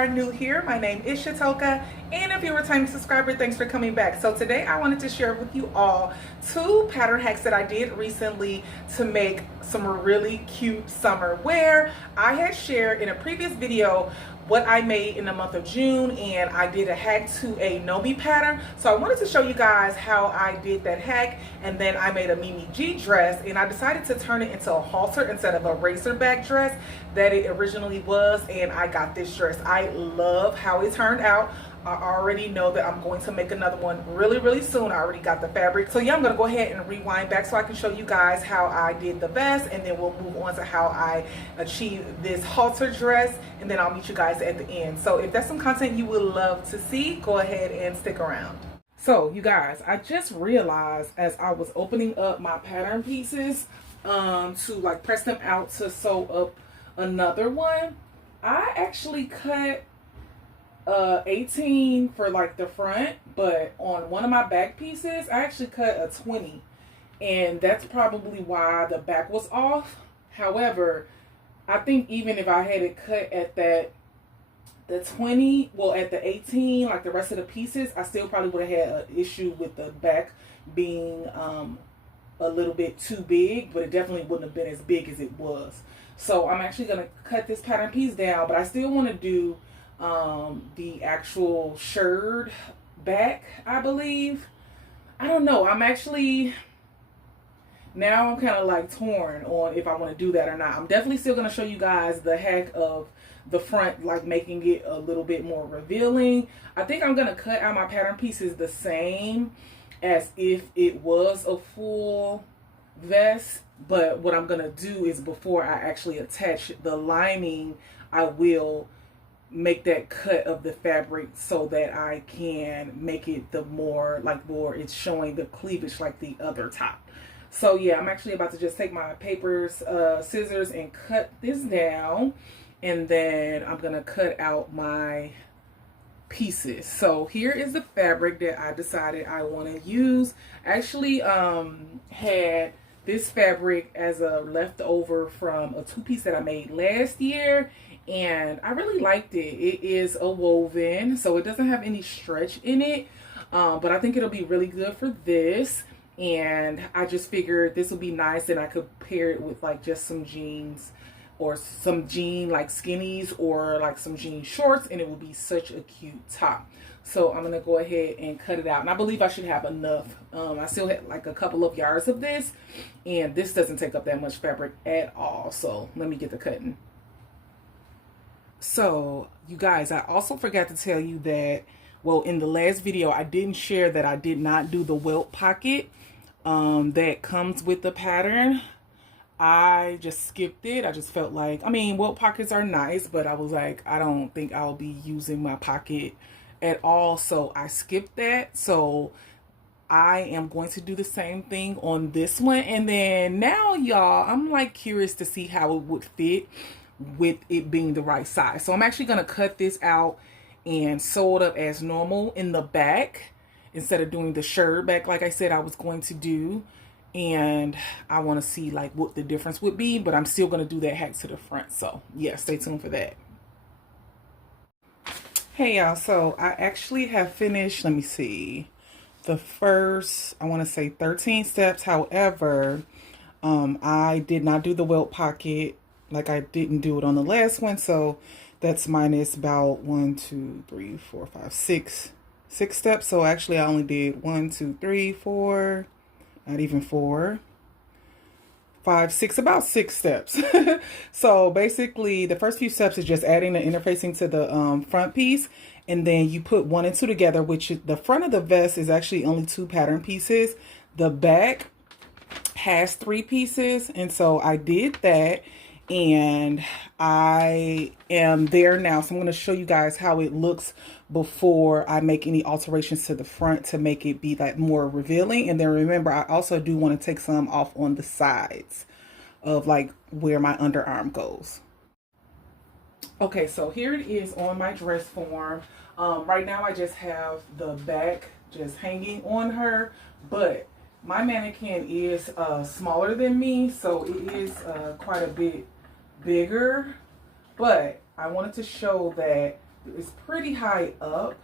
are new here, my name is Shatoka, and if you're a returning subscriber, thanks for coming back. So today I wanted to share with you all 2 pattern hacks that I did recently to make some really cute summer wear. I had shared in a previous video what I made in the month of June, and I did a hack to a Knowme pattern. So I wanted to show you guys how I did that hack, and then I made a Mimi G dress, and I decided to turn it into a halter instead of a racerback dress that it originally was, and I got this dress. I love how it turned out. I already know that I'm going to make another one really soon. I already got the fabric. So yeah, I'm going to go ahead and rewind back so I can show you guys how I did the vest, and then we'll move on to how I achieved this halter dress, and then I'll meet you guys at the end. So if that's some content you would love to see, go ahead and stick around. So you guys, I just realized as I was opening up my pattern pieces to like press them out to sew up another one, I actually cut 18 for like the front, but on one of my back pieces I actually cut a 20, and that's probably why the back was off. However, I think even if I had it cut at the 20, well at the 18 like the rest of the pieces, I still probably would have had an issue with the back being a little bit too big, but it definitely wouldn't have been as big as it was. So I'm actually going to cut this pattern piece down, but I still want to do the actual shirred back, I believe. I don't know. I'm kind of like torn on if I want to do that or not. I'm definitely still going to show you guys the hack of the front, like making it a little bit more revealing. I think I'm going to cut out my pattern pieces the same as if it was a full vest, but what I'm going to do is before I actually attach the lining, I will make that cut of the fabric so that I can make it the more it's showing the cleavage like the other top. So yeah, I'm actually about to just take my scissors and cut this down, and then I'm gonna cut out my pieces. So here is the fabric that I decided I want to use. I actually had this fabric as a leftover from a 2-piece that I made last year, and I really liked it. It is a woven, so it doesn't have any stretch in it, but I think it'll be really good for this. And I just figured this would be nice, and I could pair it with like just some jeans, or some jean like skinnies, or like some jean shorts, and it would be such a cute top. So I'm gonna go ahead and cut it out, and I believe I should have enough. I still have like a couple of yards of this, and this doesn't take up that much fabric at all. So let me get the cutting. So you guys, I also forgot to tell you that, well, in the last video I didn't share that I did not do the welt pocket that comes with the pattern. I just skipped it. I just felt like, I mean, welt pockets are nice, but I was like, I don't think I'll be using my pocket at all, so I skipped that. So I am going to do the same thing on this one, and then now y'all, I'm like curious to see how it would fit with it being the right size. So I'm actually going to cut this out and sew it up as normal in the back instead of doing the shirt back like I said I was going to do. And I want to see like what the difference would be, but I'm still going to do that hack to the front. So yeah, stay tuned for that. Hey y'all, so I actually have finished, let me see, the first, I want to say 13 steps. However, I did not do the welt pocket, like I didn't do it on the last one, so that's minus about 1, 2, 3, 4, 5, 6 steps. So actually I only did 1, 2, 3, 4, not even 4, 5, 6, about 6 steps. So basically the first few steps is just adding the interfacing to the front piece, and then you put 1 and 2 together, which the front of the vest is actually only 2 pattern pieces. The back has 3 pieces, and so I did that, and I am there now. So I'm going to show you guys how it looks before I make any alterations to the front to make it be like more revealing. And then remember, I also do want to take some off on the sides of like where my underarm goes. Okay, so here it is on my dress form. Right now I just have the back just hanging on her, but my mannequin is smaller than me, so it is quite a bit bigger, but I wanted to show that is pretty high up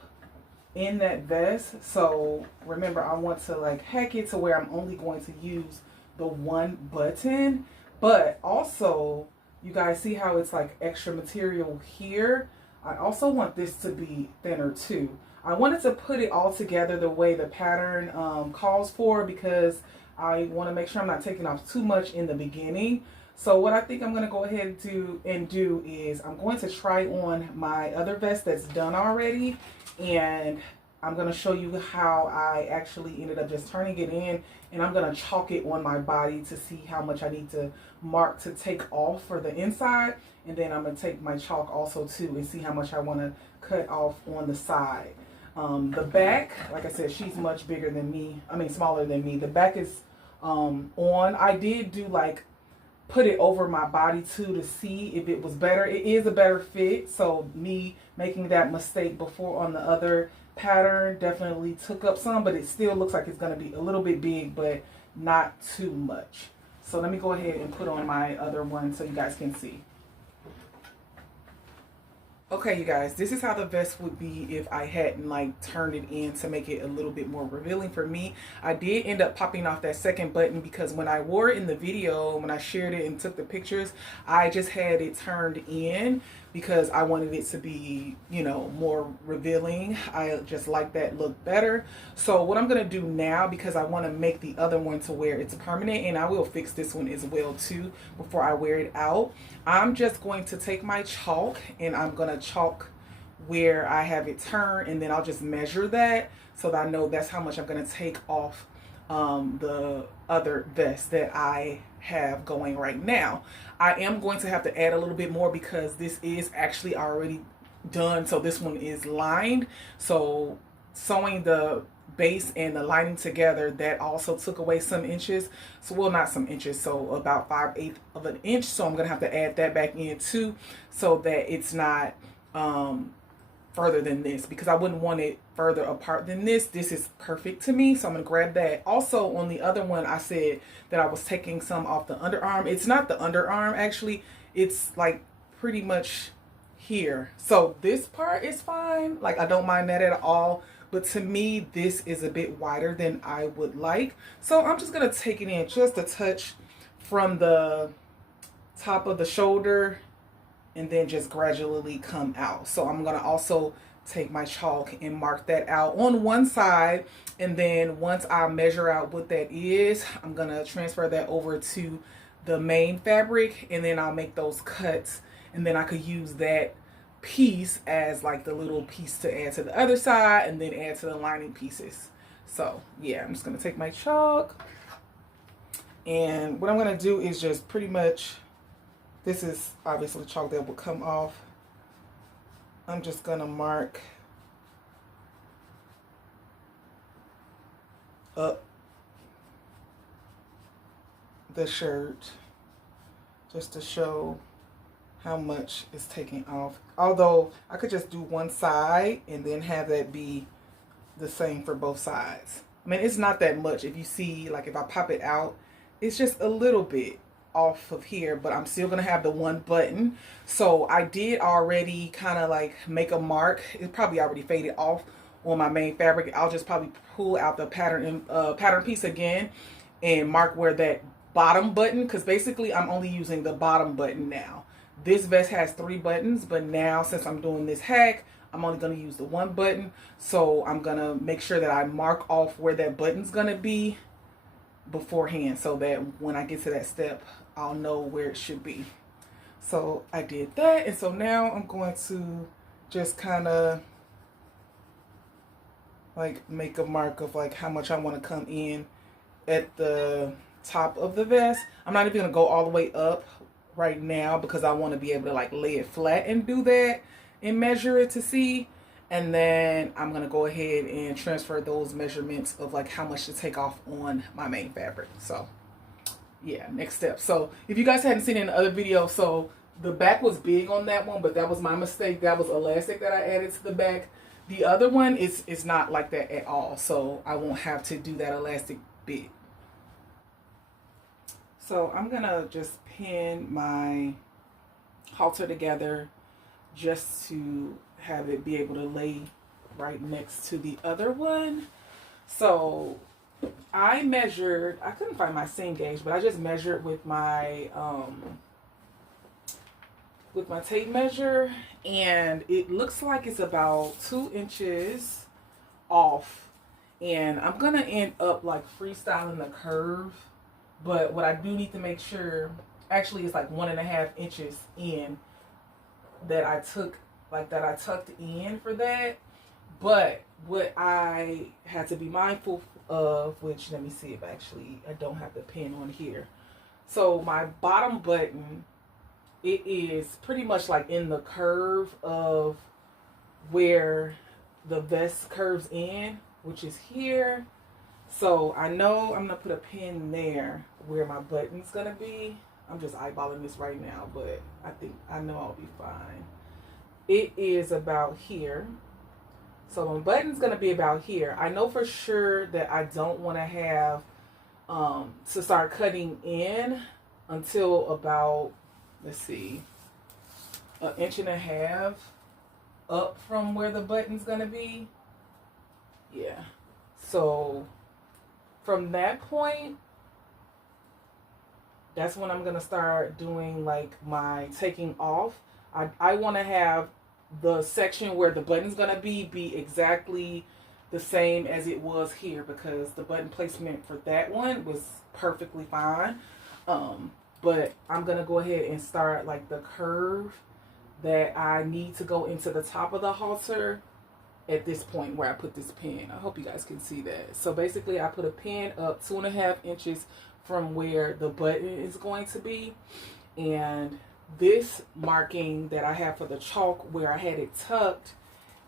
in that vest. So remember, I want to like hack it to where I'm only going to use the one button. But also, you guys see how it's like extra material here? I also want this to be thinner too. I wanted to put it all together the way the pattern calls for, because I want to make sure I'm not taking off too much in the beginning. So what I think I'm going to go ahead and do is I'm going to try on my other vest that's done already, and I'm going to show you how I actually ended up just turning it in, and I'm going to chalk it on my body to see how much I need to mark to take off for the inside. And then I'm going to take my chalk also too and see how much I want to cut off on the side. The back, like I said, she's much bigger than me. I mean, smaller than me. The back is on. I did do like put it over my body too to see if it was better. It is a better fit. So me making that mistake before on the other pattern definitely took up some, but it still looks like it's going to be a little bit big, but not too much. So let me go ahead and put on my other one so you guys can see. Okay, you guys, this is how the vest would be if I hadn't like turned it in to make it a little bit more revealing for me. I did end up popping off that second button because when I wore it in the video, when I shared it and took the pictures, I just had it turned in because I wanted it to be, you know, more revealing. I just like that look better. So what I'm going to do now, because I want to make the other one to where it's permanent, and I will fix this one as well too before I wear it out, I'm just going to take my chalk and I'm going to chalk where I have it turned, and then I'll just measure that so that I know that's how much I'm going to take off the other vest that I have going right now. I am going to have to add a little bit more because this is actually already done. So this one is lined. So sewing the base and the lining together, that also took away some inches. So, well, not some inches, so about 5/8 of an inch. So I'm going to have to add that back in too so that it's not further than this, because I wouldn't want it further apart than this. This is perfect to me, so I'm gonna grab that. Also on the other one, I said that I was taking some off the underarm. It's not the underarm actually, it's like pretty much here. So this part is fine, like I don't mind that at all, but to me this is a bit wider than I would like. So I'm just gonna take it in just a touch from the top of the shoulder and then just gradually come out. So I'm gonna also take my chalk and mark that out on one side, and then once I measure out what that is, I'm gonna transfer that over to the main fabric, and then I'll make those cuts, and then I could use that piece as like the little piece to add to the other side and then add to the lining pieces. So yeah, I'm just gonna take my chalk, and what I'm gonna do is just pretty much, this is obviously chalk that will come off. I'm just gonna mark up the shirt just to show how much is taking off. Although I could just do one side and then have that be the same for both sides. I mean, it's not that much. If you see, like if I pop it out, it's just a little bit off of here, but I'm still gonna have the one button. So I did already kind of like make a mark. It probably already faded off on my main fabric. I'll just probably pull out the pattern piece again and mark where that bottom button, because basically I'm only using the bottom button now. This vest has 3 buttons, but now since I'm doing this hack, I'm only going to use the one button. So I'm going to make sure that I mark off where that button's going to be beforehand, so that when I get to that step, I'll know where it should be. So I did that, and so now I'm going to just kind of like make a mark of like how much I want to come in at the top of the vest. I'm not even going to go all the way up right now because I want to be able to like lay it flat and do that and measure it to see. And then I'm going to go ahead and transfer those measurements of like how much to take off on my main fabric. So yeah, next step. So if you guys hadn't seen it in the other video, so the back was big on that one, but that was my mistake. That was elastic that I added to the back. The other one is not like that at all, so I won't have to do that elastic bit. So I'm gonna just pin my halter together just to have it be able to lay right next to the other one. So I measured, I couldn't find my seam gauge, but I just measured with my tape measure, and it looks like it's about 2 inches off. And I'm gonna end up like freestyling the curve, but what I do need to make sure, actually it's like 1.5 inches in that I tucked in for that. But what I had to be mindful of, which let me see if actually I don't have the pin on here. So my bottom button, it is pretty much like in the curve of where the vest curves in, which is here. So I know I'm gonna put a pin there where my button's gonna be. I'm just eyeballing this right now, but I know I'll be fine. It is about here. So my button's gonna be about here. I know for sure that I don't want to have to start cutting in until about, let's see, 1.5 inches up from where the button's gonna be. Yeah. So from that point, that's when I'm gonna start doing like my taking off. I want to have the section where the button's gonna be exactly the same as it was here, because the button placement for that one was perfectly fine. But I'm gonna go ahead and start like the curve that I need to go into the top of the halter at this point where I put this pin. I hope you guys can see that. So basically I put a pin up 2.5 inches from where the button is going to be, and this marking that I have for the chalk where I had it tucked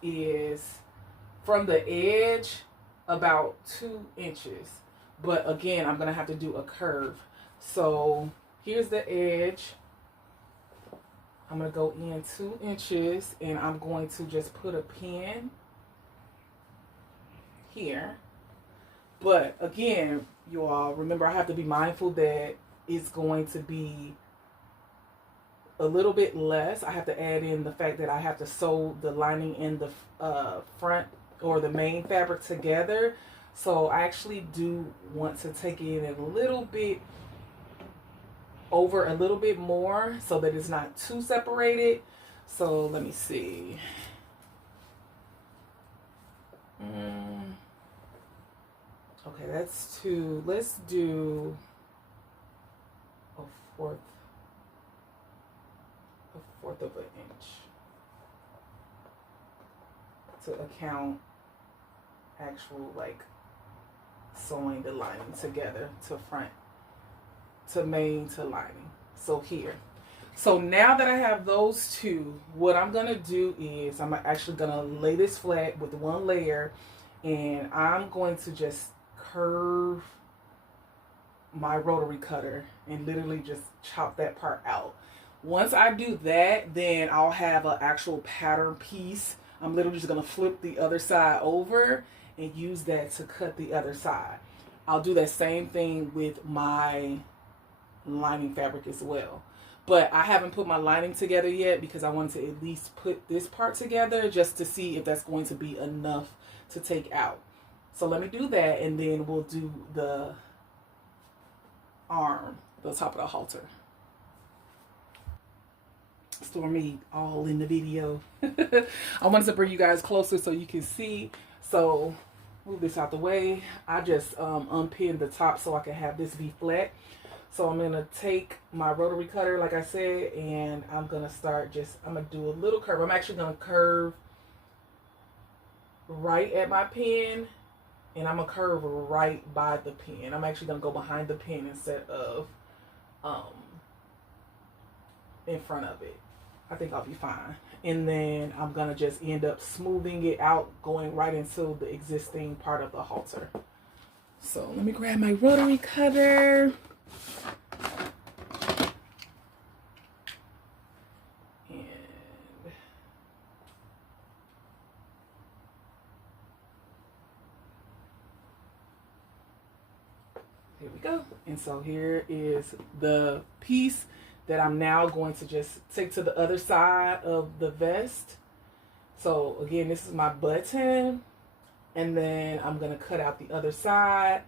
is from the edge about 2 inches. But again, I'm gonna have to do a curve. So here's the edge. I'm gonna go in 2 inches, and I'm going to just put a pin here. But again, you all remember, I have to be mindful that it's going to be a little bit less. I have to add in the fact that I have to sew the lining and the front or the main fabric together. So I actually do want to take it in a little bit over, a little bit more, so that it's not too separated. So let me see. Okay, that's 2. Let's do a fourth of an inch to account actual like sewing the lining together to front to main to lining. So here. So now that I have those two, what I'm gonna do is I'm actually gonna lay this flat with one layer, and I'm going to just curve my rotary cutter and literally just chop that part out. Once I do that, then I'll have an actual pattern piece. I'm literally just gonna flip the other side over and use that to cut the other side. I'll do that same thing with my lining fabric as well. But I haven't put my lining together yet because I wanted to at least put this part together just to see if that's going to be enough to take out. So let me do that, and then we'll do the arm, the top of the halter. Stormy all in the video. I wanted to bring you guys closer so you can see. So move this out the way. I just unpinned the top so I can have this be flat. So I'm gonna take my rotary cutter, like I said, and I'm gonna start I'm gonna do a little curve. I'm actually gonna curve right at my pin, and I'm gonna curve right by the pin. I'm actually gonna go behind the pin instead of in front of it. I think I'll be fine. And then I'm gonna just end up smoothing it out, going right into the existing part of the halter. So let me grab my rotary cutter. Here we go. And so here is the piece that I'm now going to just take to the other side of the vest. So again, this is my button, and then I'm gonna cut out the other side,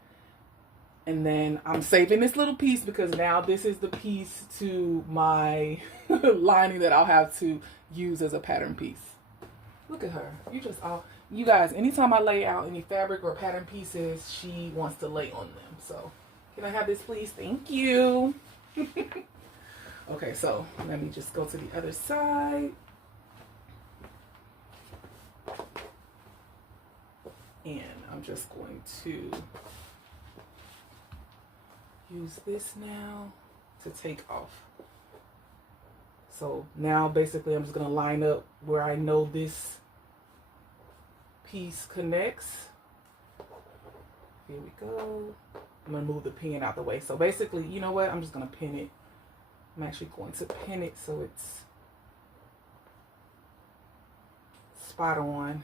and then I'm saving this little piece because now this is the piece to my lining that I'll have to use as a pattern piece. Look at her. You guys, anytime I lay out any fabric or pattern pieces, she wants to lay on them. So can I have this, please? Thank you. Okay, so let me just go to the other side. And I'm just going to use this now to take off. So now basically I'm just going to line up where I know this piece connects. Here we go. I'm going to move the pin out the way. So basically, you know what? I'm just going to pin it. I'm actually going to pin it so it's spot on.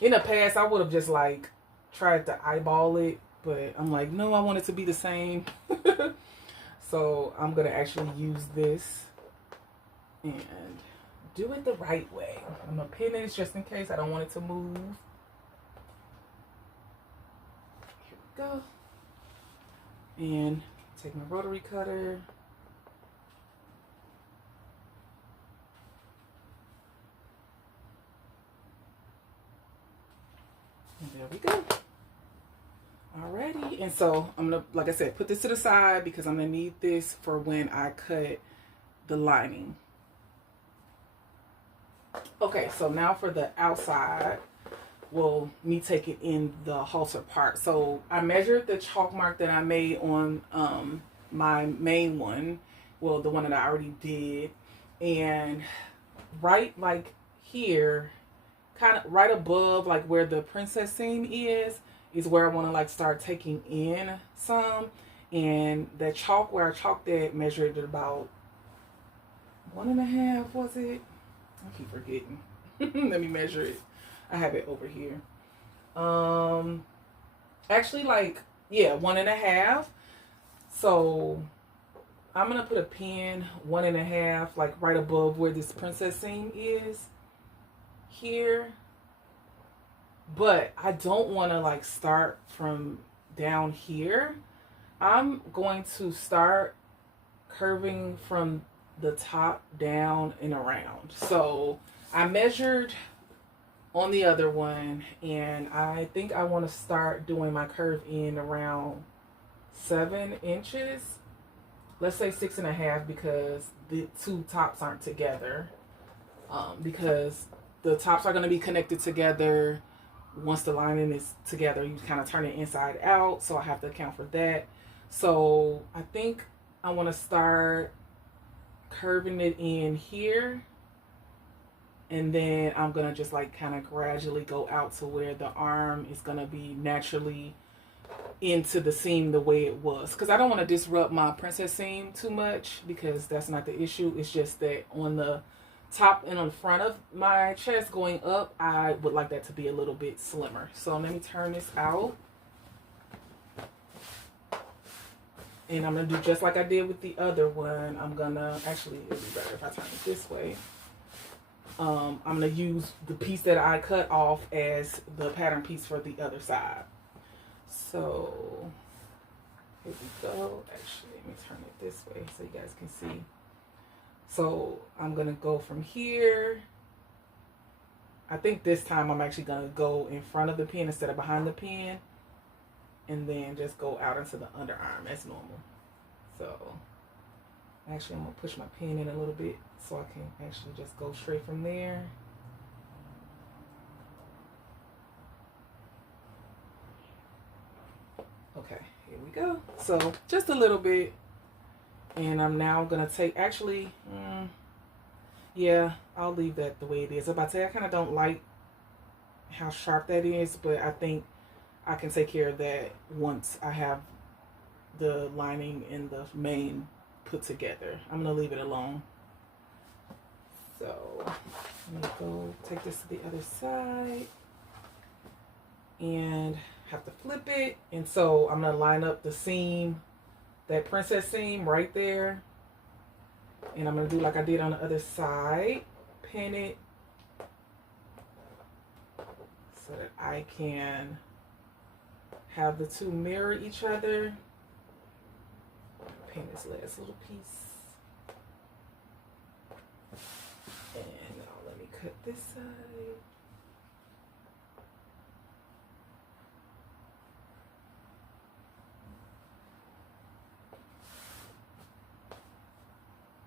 In the past, I would have just like tried to eyeball it, but I'm like, no, I want it to be the same. So I'm going to actually use this and do it the right way. I'm going to pin this just in case I don't want it to move. Here we go. And take my rotary cutter. And there we go. Alrighty. And so I'm going to, like I said, put this to the side because I'm going to need this for when I cut the lining. Okay, so now for the outside, well, me taking in the halter part. So I measured the chalk mark that I made on my main one, well, the one that I already did, and right like here, kind of right above like where the princess seam is where I want to like start taking in some. And that chalk, where I chalked that, measured at about 1.5, was it? I keep forgetting. Let me measure it. I have it over here. Actually, like, yeah, 1.5. So I'm gonna put a pin 1.5, like right above where this princess seam is here. But I don't want to like start from down here. I'm going to start curving from the top down and around. So I measured on the other one, and I think I want to start doing my curve in around 7 inches. Let's say 6.5 because the two tops aren't together. Because the tops are going to be connected together. Once the lining is together, you kind of turn it inside out. So I have to account for that. So I think I want to start curving it in here. And then I'm going to just like kind of gradually go out to where the arm is going to be naturally into the seam the way it was. Because I don't want to disrupt my princess seam too much, because that's not the issue. It's just that on the top and on the front of my chest going up, I would like that to be a little bit slimmer. So let me turn this out. And I'm going to do just like I did with the other one. I'm going to, actually, it would be better if I turn it this way. I'm going to use the piece that I cut off as the pattern piece for the other side. So, here we go. Actually, let me turn it this way so you guys can see. So, I'm going to go from here. I think this time I'm actually going to go in front of the pin instead of behind the pin. And then just go out into the underarm as normal. So, actually, I'm going to push my pin in a little bit so I can actually just go straight from there. Okay, here we go. So, just a little bit. And I'm now going to take, actually, yeah, I'll leave that the way it is. I'm about to say, I kind of don't like how sharp that is, but I think I can take care of that once I have the lining and the main put together. I'm going to leave it alone. So, I'm going to go take this to the other side and have to flip it. And so I'm going to line up the seam, that princess seam right there. And I'm going to do like I did on the other side. Pin it so that I can have the two mirror each other. Paint this last little piece. And now let me cut this side.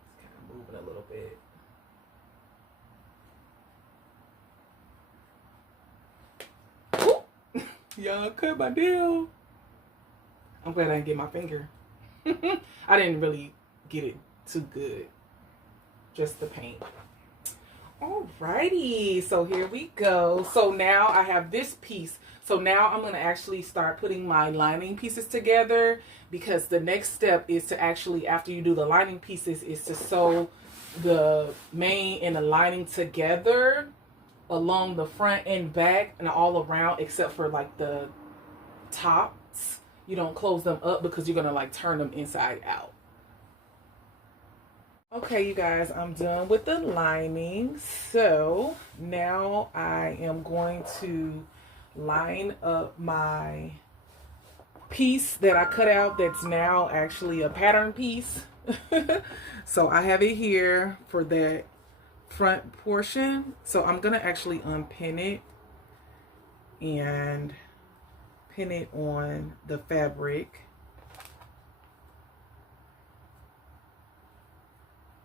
It's kind of moving a little bit. Y'all cut my deal. I'm glad I didn't get my finger. I didn't really get it too good. Just the paint. Alrighty, so here we go. So now I have this piece. So now I'm gonna actually start putting my lining pieces together, because the next step is to actually, after you do the lining pieces, is to sew the main and the lining together along the front and back and all around, except for like the tops. You don't close them up because you're gonna like turn them inside out. Okay, you guys, I'm done with the lining. So now I am going to line up my piece that I cut out that's now actually a pattern piece. So I have it here for that front portion. So I'm gonna actually unpin it and pin it on the fabric,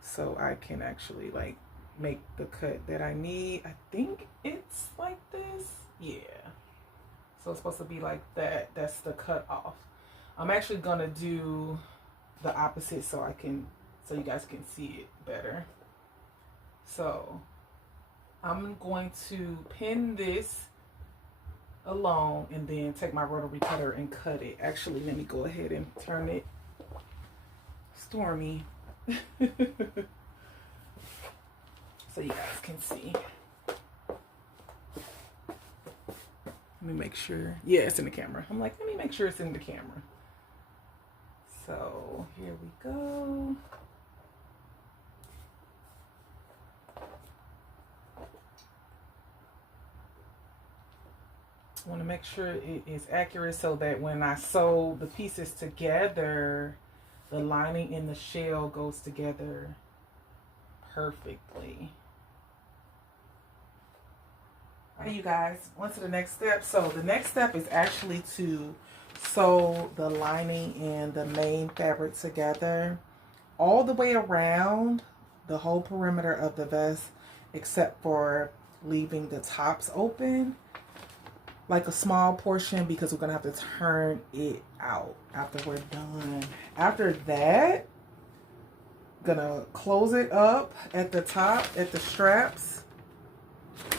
so I can actually like make the cut that I need. I think it's like this. Yeah, so it's supposed to be like that. That's the cut off. I'm actually gonna do the opposite so you guys can see it better. So I'm going to pin this along and then take my rotary cutter and cut it. Actually, let me go ahead and turn it Stormy so you guys can see. Let me make sure. Yeah, it's in the camera. I'm like, let me make sure it's in the camera. So here we go. I want to make sure it is accurate so that when I sew the pieces together, the lining and the shell goes together perfectly. All right, you guys, on to the next step. So the next step is actually to sew the lining and the main fabric together all the way around the whole perimeter of the vest, except for leaving the tops open, like a small portion, because we're gonna have to turn it out after we're done. After that, gonna close it up at the top, at the straps,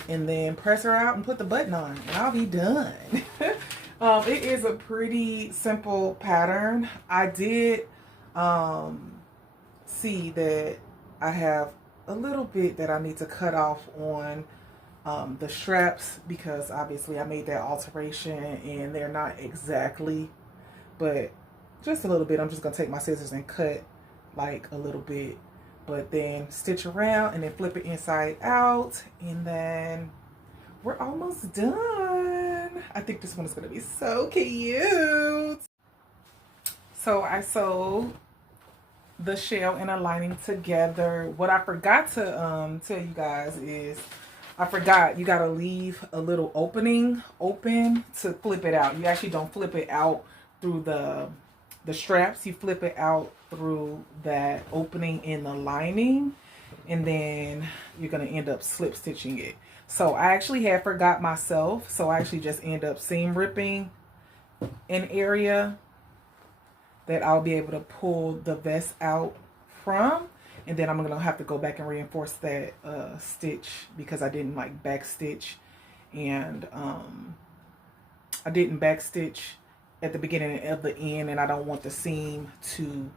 and then press her out and put the button on, and I'll be done. It is a pretty simple pattern. I did see that I have a little bit that I need to cut off on the straps, because obviously I made that alteration and they're not exactly, but just a little bit. I'm just gonna take my scissors and cut like a little bit, but then stitch around and then flip it inside out, and then we're almost done. I think this one is gonna be so cute. So I sewed the shell and a lining together. What I forgot to tell you guys is, I forgot you gotta leave a little opening open to flip it out. You actually don't flip it out through the straps. You flip it out through that opening in the lining, and then you're gonna end up slip stitching it. So I actually had forgot myself, so I actually just end up seam ripping an area that I'll be able to pull the vest out from, and then I'm gonna have to go back and reinforce that stitch, because I didn't like back stitch, and I didn't back stitch at the beginning of the end, and I don't want the seam to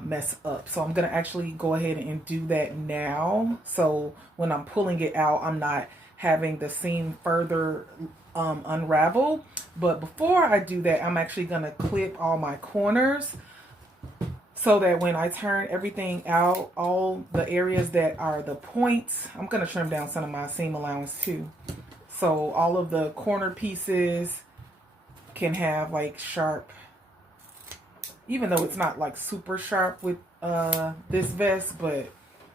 mess up. So I'm gonna actually go ahead and do that now, so when I'm pulling it out, I'm not having the seam further unravel. But before I do that, I'm actually gonna clip all my corners, so that when I turn everything out, all the areas that are the points, I'm gonna trim down some of my seam allowance too, So all of the corner pieces can have like sharp, even though it's not like super sharp with this vest, but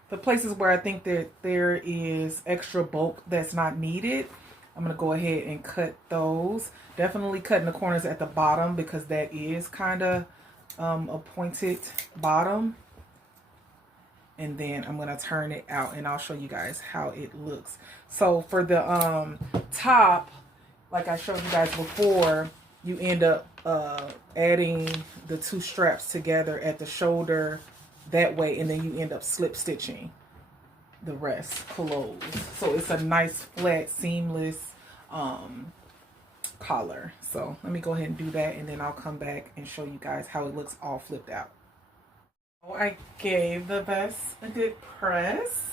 the places where I think that there is extra bulk that's not needed, I'm going to go ahead and cut those. Definitely cutting the corners at the bottom because that is kind of a pointed bottom. And then I'm going to turn it out and I'll show you guys how it looks. So for the top, like I showed you guys before, you end up adding the two straps together at the shoulder that way, and then you end up slip stitching the rest closed. So it's a nice flat seamless collar. So let me go ahead and do that, and then I'll come back and show you guys how it looks all flipped out. I gave the vest a good press,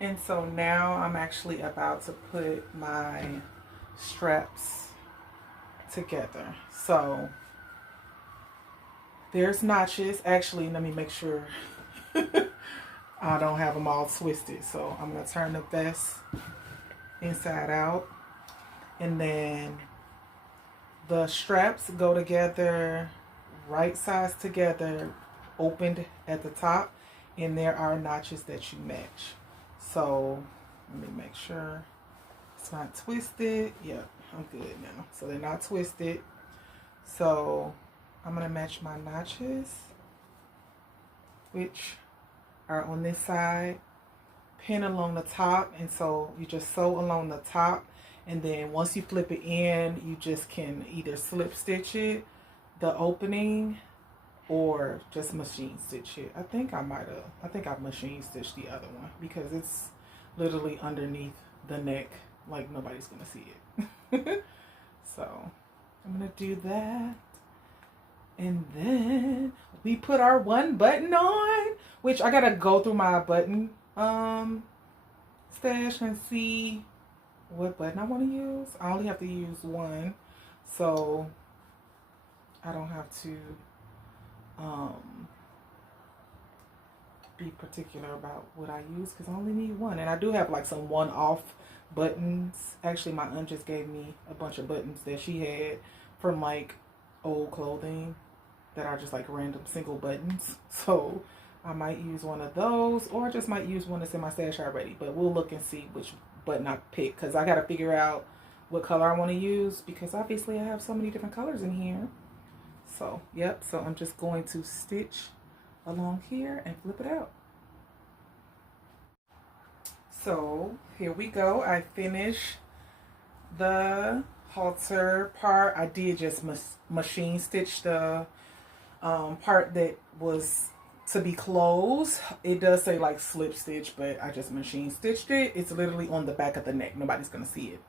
and so now I'm actually about to put my straps together. So there's notches. Actually, let me make sure I don't have them all twisted. So I'm going to turn the vest inside out, and then the straps go together right sides together, opened at the top, and there are notches that you match. So let me make sure it's not twisted. Yep, I'm good now. So they're not twisted. So I'm going to match my notches, which are on this side, pin along the top, and so you just sew along the top, and then once you flip it in, you just can either slip stitch it, the opening, or just machine stitch it. I think I've machine stitched the other one because it's literally underneath the neck, like nobody's gonna see it. So I'm gonna do that. And then we put our one button on, which I gotta go through my button stash and see what button I want to use. I only have to use one, so I don't have to be particular about what I use because I only need one. And I do have like some one-off buttons. Actually, my aunt just gave me a bunch of buttons that she had from like old clothing that are just like random single buttons. So I might use one of those, or I just might use one that's in my stash already. But we'll look and see which button I pick because I got to figure out what color I want to use because obviously I have so many different colors in here. So, yep. So I'm just going to stitch along here and flip it out. So here we go. I finished the halter part. I did just machine stitch the part that was to be closed. It does say like slip stitch, but I just machine stitched it. It's literally on the back of the neck. Nobody's gonna see it.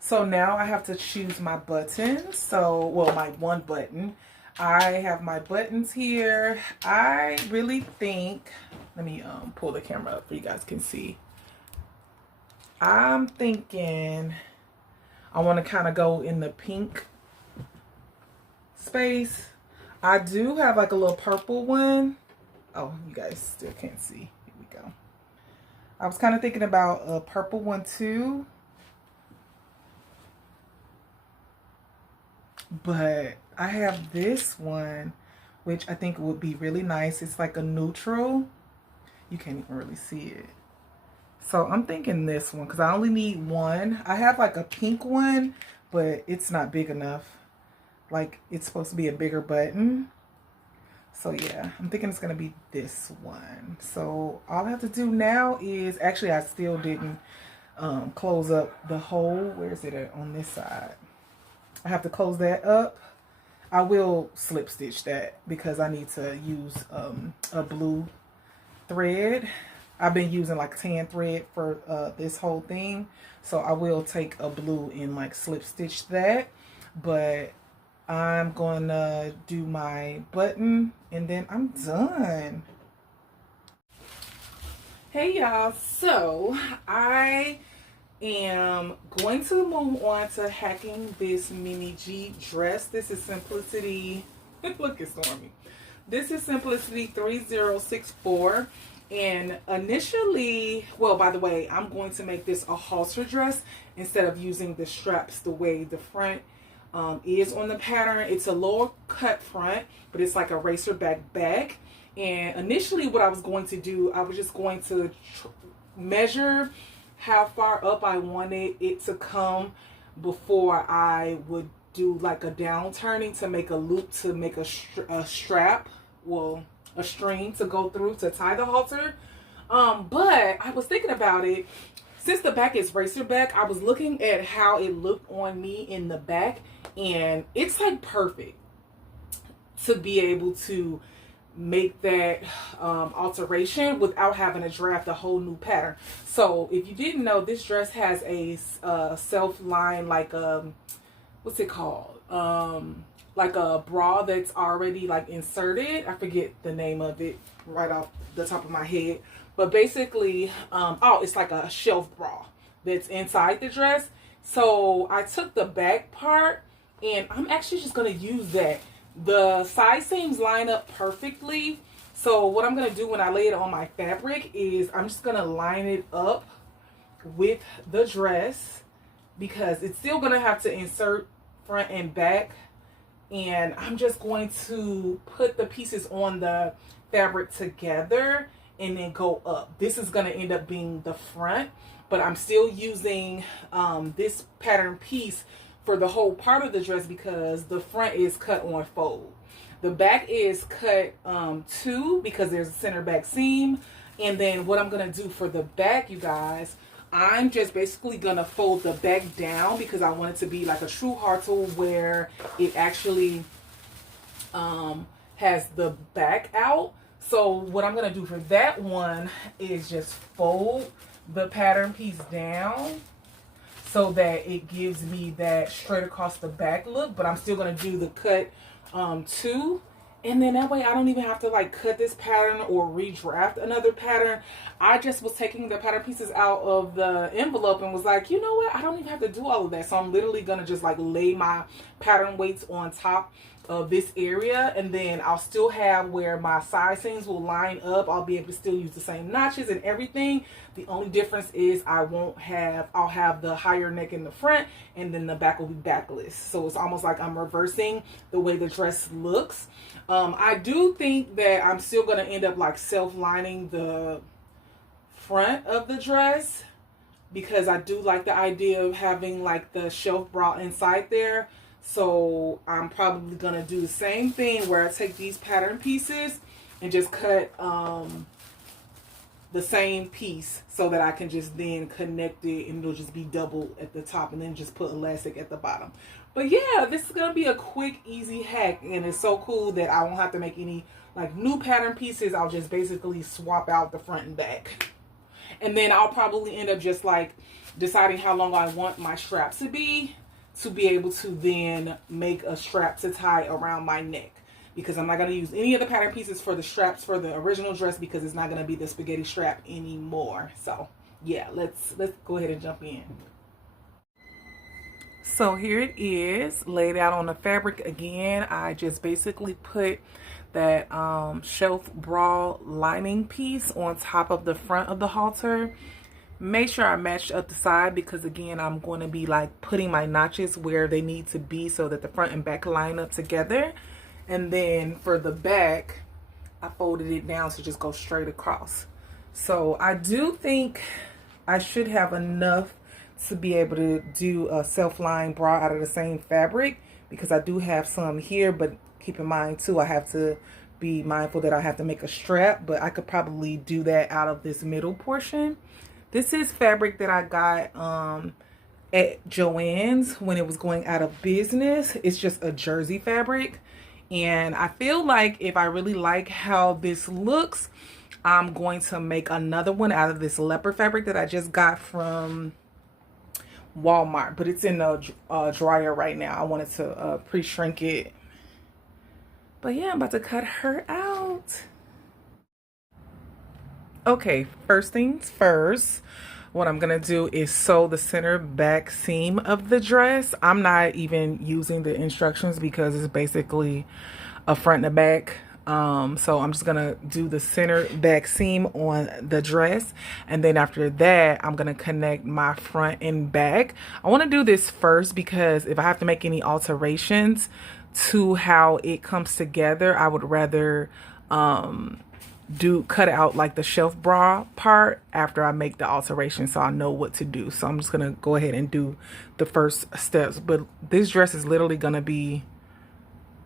So now I have to choose my buttons. So, well, my one button. I have my buttons here. I really think, let me pull the camera up so you guys can see. I'm thinking I want to kind of go in the pink space. I do have like a little purple one. Oh, you guys still can't see. Here we go. I was kind of thinking about a purple one too. But I have this one, which I think would be really nice. It's like a neutral. You can't even really see it. So I'm thinking this one because I only need one. I have like a pink one, but it's not big enough. Like it's supposed to be a bigger button. So yeah, I'm thinking it's going to be this one. So all I have to do now is, actually I still didn't close up the hole. Where is it at? On this side. I have to close that up. I will slip stitch that because I need to use a blue thread. I've been using like tan thread for this whole thing. So I will take a blue and like slip stitch that. But I'm going to do my button and then I'm done. Hey y'all, so I am going to move on to hacking this mini G dress. This is Simplicity. Look at Stormy. This is Simplicity 3064. And initially, well, by the way, I'm going to make this a halter dress instead of using the straps the way the front is on the pattern. It's a lower cut front, but it's like a racer back. And initially what I was going to do, I was just going to measure how far up I wanted it to come before I would do like a down turning to make a loop, to make a strap, well, a string to go through to tie the halter. But I was thinking about it. Since the back is racer back, I was looking at how it looked on me in the back, and it's like perfect to be able to make that alteration without having to draft a whole new pattern. So if you didn't know, this dress has a self-line, like what's it called, like a bra that's already like inserted. I forget the name of it right off the top of my head, but basically oh, it's like a shelf bra that's inside the dress. So I took the back part and I'm actually just going to use that. The side seams line up perfectly. So what I'm going to do when I lay it on my fabric is I'm just going to line it up with the dress, because it's still going to have to insert front and back. And I'm just going to put the pieces on the fabric together and then go up. This is going to end up being the front, but I'm still using this pattern piece for the whole part of the dress because the front is cut on fold. The back is cut two because there's a center back seam. And then what I'm going to do for the back, you guys, I'm just basically going to fold the back down because I want it to be like a true halter where it actually has the back out. So what I'm going to do for that one is just fold the pattern piece down so that it gives me that straight across the back look, but I'm still going to do the cut two. And then that way I don't even have to like cut this pattern or redraft another pattern. I just was taking the pattern pieces out of the envelope and was like, you know what? I don't even have to do all of that. So I'm literally going to just like lay my pattern weights on top of this area, and then I'll still have where my side seams will line up. I'll be able to still use the same notches and everything. The only difference is I'll have the higher neck in the front, and then the back will be backless. So it's almost like I'm reversing the way the dress looks. I do think that I'm still going to end up like self-lining the front of the dress because I do like the idea of having like the shelf bra inside there. So I'm probably going to do the same thing where I take these pattern pieces and just cut the same piece so that I can just then connect it and it'll just be double at the top and then just put elastic at the bottom. But yeah, this is going to be a quick, easy hack, and it's so cool that I won't have to make any like new pattern pieces. I'll just basically swap out the front and back. And then I'll probably end up just like deciding how long I want my straps to be able to then make a strap to tie around my neck, because I'm not going to use any of the pattern pieces for the straps for the original dress because it's not going to be the spaghetti strap anymore. So yeah, let's go ahead and jump in. So here it is laid out on the fabric again. I just basically put that shelf bra lining piece on top of the front of the halter. Make sure I match up the side because again I'm going to be like putting my notches where they need to be so that the front and back line up together. And then for the back I folded it down to just go straight across. So I do think I should have enough to be able to do a self-line bra out of the same fabric, because I do have some here, but keep in mind too I have to be mindful that I have to make a strap, but I could probably do that out of this middle portion. This is fabric that I got at Joann's when it was going out of business. It's just a jersey fabric. And I feel like if I really like how this looks, I'm going to make another one out of this leopard fabric that I just got from Walmart. But it's in the dryer right now. I wanted to pre-shrink it. But yeah, I'm about to cut her out. Okay, first things first, what I'm going to do is sew the center back seam of the dress. I'm not even using the instructions because it's basically a front and a back So I'm just gonna do the center back seam on the dress, and then after that I'm gonna connect my front and back. I want to do this first because if I have to make any alterations to how it comes together, I would rather cut out like the shelf bra part after I make the alteration, so I know what to do. So I'm just gonna go ahead and do the first steps. But this dress is literally gonna be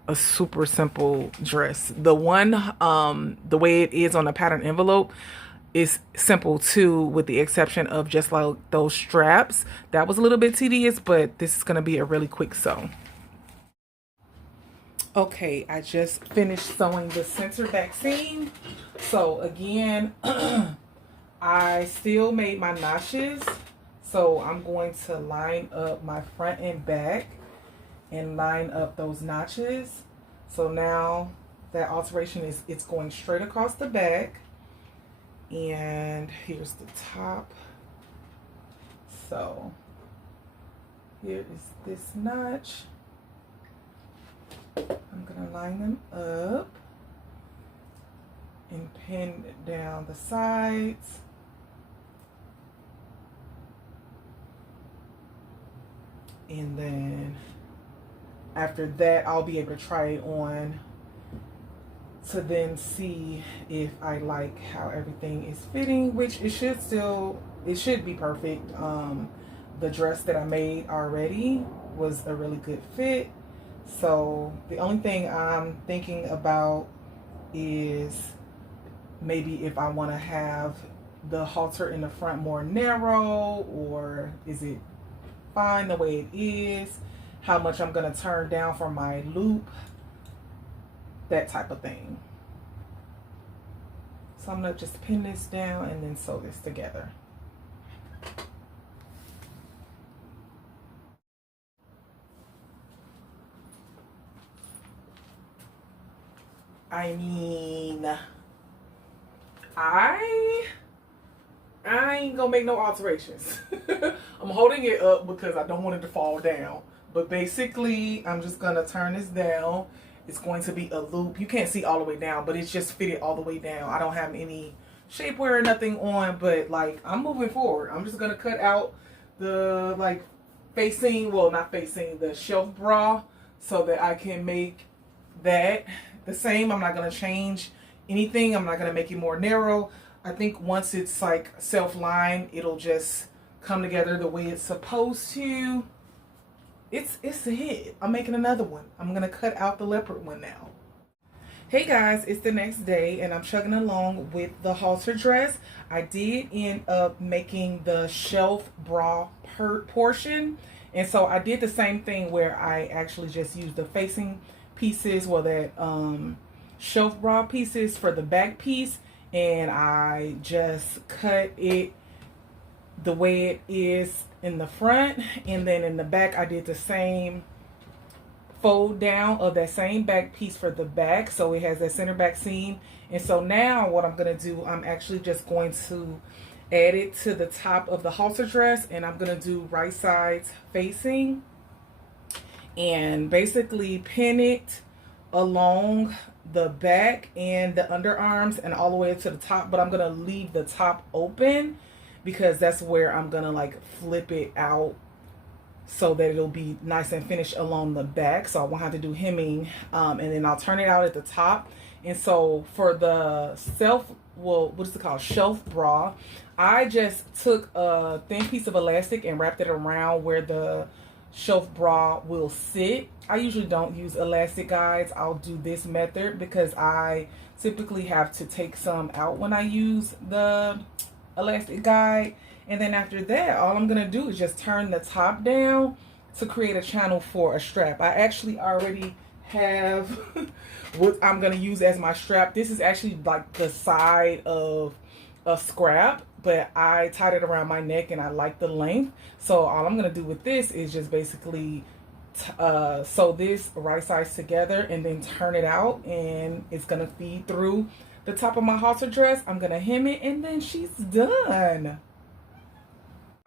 a super simple dress. The one, the way it is on the pattern envelope is simple too, with the exception of just like those straps. That was a little bit tedious, but this is gonna be a really quick sew. Okay, I just finished sewing the center back seam. So again, I still made my notches. So I'm going to line up my front and back and line up those notches. So now that alteration is, it's going straight across the back. And here's the top. So here is this notch. I'm gonna line them up and pin down the sides. And then after that, I'll be able to try it on to then see if I like how everything is fitting, which it should be perfect. The dress that I made already was a really good fit. So the only thing I'm thinking about is maybe if I want to have the halter in the front more narrow, or is it fine the way it is, how much I'm going to turn down for my loop, that type of thing. So I'm going to just pin this down and then sew this together. I mean, I ain't gonna make no alterations. I'm holding it up because I don't want it to fall down. But basically, I'm just gonna turn this down. It's going to be a loop. You can't see all the way down, but it's just fitted all the way down. I don't have any shapewear or nothing on, but like, I'm moving forward. I'm just gonna cut out the like facing, well, not facing, the shelf bra, so that I can make that the same. I'm not going to change anything. I'm not going to make it more narrow. I think once it's like self-lined, it'll just come together the way it's supposed to. It's a hit. I'm making another one. I'm going to cut out the leopard one now. Hey guys, it's the next day and I'm chugging along with the halter dress. I did end up making the shelf bra portion. And so I did the same thing where I actually just used the facing pieces, well, that shelf bra pieces for the back piece, and I just cut it the way it is in the front, and then in the back I did the same fold down of that same back piece for the back, so it has that center back seam. And so now what I'm going to do, I'm actually just going to add it to the top of the halter dress, and I'm going to do right sides facing and basically pin it along the back and the underarms and all the way to the top. But I'm going to leave the top open because that's where I'm going to like flip it out so that it'll be nice and finished along the back, so I won't have to do hemming. And then I'll turn it out at the top. And so for the shelf bra, I just took a thin piece of elastic and wrapped it around where the shelf bra will sit. I usually don't use elastic guides. I'll do this method because I typically have to take some out when I use the elastic guide. And then after that, all I'm going to do is just turn the top down to create a channel for a strap. I actually already have what I'm going to use as my strap. This is actually like the side of a scrap, but I tied it around my neck and I like the length. So all I'm going to do with this is just basically sew this right sides together and then turn it out, and it's going to feed through the top of my halter dress. I'm going to hem it and then she's done.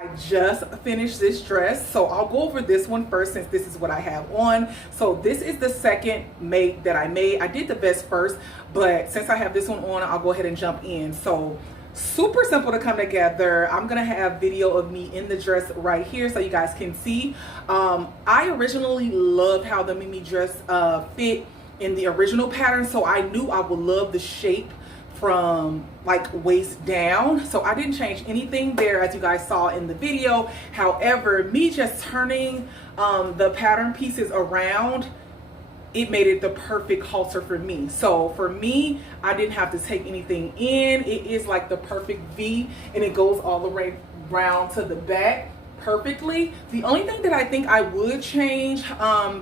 I just finished this dress, so I'll go over this one first since this is what I have on. So this is the second make that I made. I did the vest first, but since I have this one on, I'll go ahead and jump in. So super simple to come together. I'm gonna have video of me in the dress right here so you guys can see. I originally loved how the Mimi dress fit in the original pattern, so I knew I would love the shape from like waist down, so I didn't change anything there as you guys saw in the video. However, me just turning the pattern pieces around, it made it the perfect halter for me. So for me, I didn't have to take anything in. It is like the perfect V, and it goes all the way around to the back perfectly. The only thing that I think I would change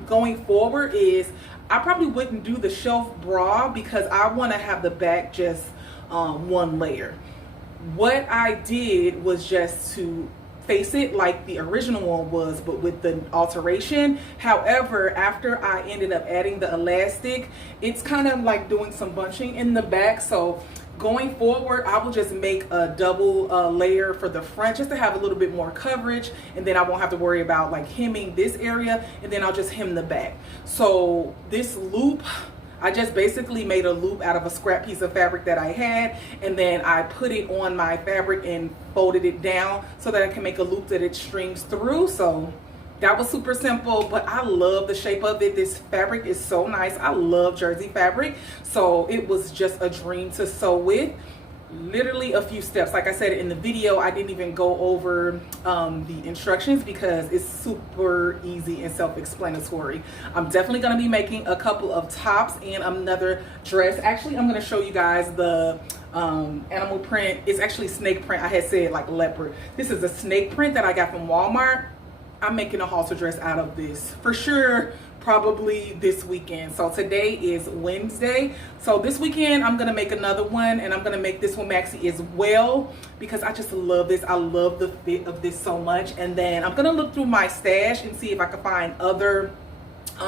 going forward is I probably wouldn't do the shelf bra because I want to have the back just one layer. What I did was just to face it like the original one was, but with the alteration. However, after I ended up adding the elastic, it's kind of like doing some bunching in the back. So going forward, I will just make a double layer for the front just to have a little bit more coverage, and then I won't have to worry about like hemming this area, and then I'll just hem the back. So this loop, I just basically made a loop out of a scrap piece of fabric that I had, and then I put it on my fabric and folded it down so that I can make a loop that it streams through. So that was super simple, but I love the shape of it. This fabric is so nice. I love jersey fabric, so it was just a dream to sew with. Literally a few steps. Like I said in the video, I didn't even go over the instructions because it's super easy and self-explanatory. I'm definitely going to be making a couple of tops and another dress. Actually, I'm going to show you guys the animal print. It's actually snake print. I had said like leopard. This is a snake print that I got from Walmart. I'm making a halter dress out of this for sure, probably this weekend. So today is Wednesday, so this weekend I'm gonna make another one, and I'm gonna make this one maxi as well because I just love this. I love the fit of this so much. And then I'm gonna look through my stash and see if I can find other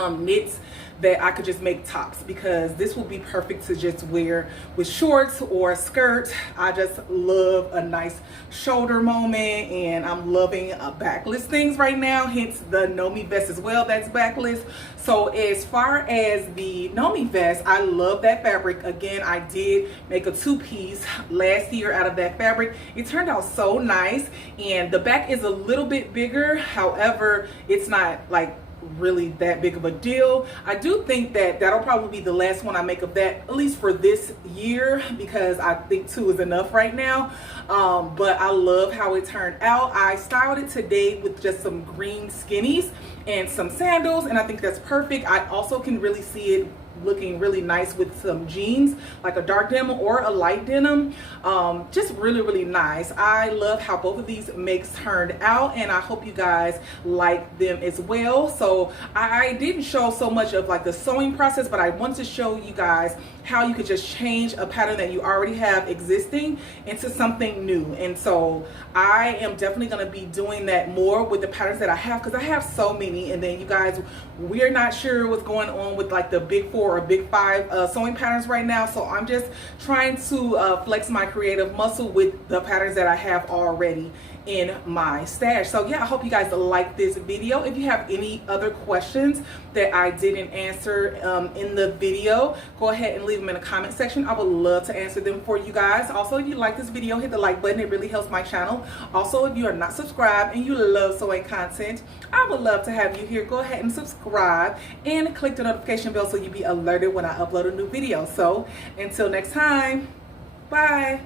knits that I could just make tops, because this will be perfect to just wear with shorts or a skirt. I just love a nice shoulder moment, and I'm loving backless things right now, hence the Knowme vest as well that's backless. So as far as the Knowme vest, I love that fabric. Again, I did make a two-piece last year out of that fabric. It turned out so nice, and the back is a little bit bigger. However, it's not like really that big of a deal. I do think that that'll probably be the last one I make of that, at least for this year, because I think 2 is enough right now. But I love how it turned out. I styled it today with just some green skinnies and some sandals, and I think that's perfect. I also can really see it looking really nice with some jeans, like a dark denim or a light denim. Just really nice. I love how both of these makes turned out, and I hope you guys like them as well. So I didn't show so much of like the sewing process, but I want to show you guys how you could just change a pattern that you already have existing into something new. And so I am definitely going to be doing that more with the patterns that I have, because I have so many. And then you guys, we're not sure what's going on with like the big 4 or big 5 sewing patterns right now. So I'm just trying to flex my creative muscle with the patterns that I have already in my stash. So yeah, I hope you guys like this video. If you have any other questions that I didn't answer in the video, go ahead and leave them in the comment section. I would love to answer them for you guys. Also, if you like this video, hit the like button. It really helps my channel. Also, if you are not subscribed and you love sewing content, I would love to have you here. Go ahead and subscribe and click the notification bell so you'll be alerted when I upload a new video. So until next time, bye.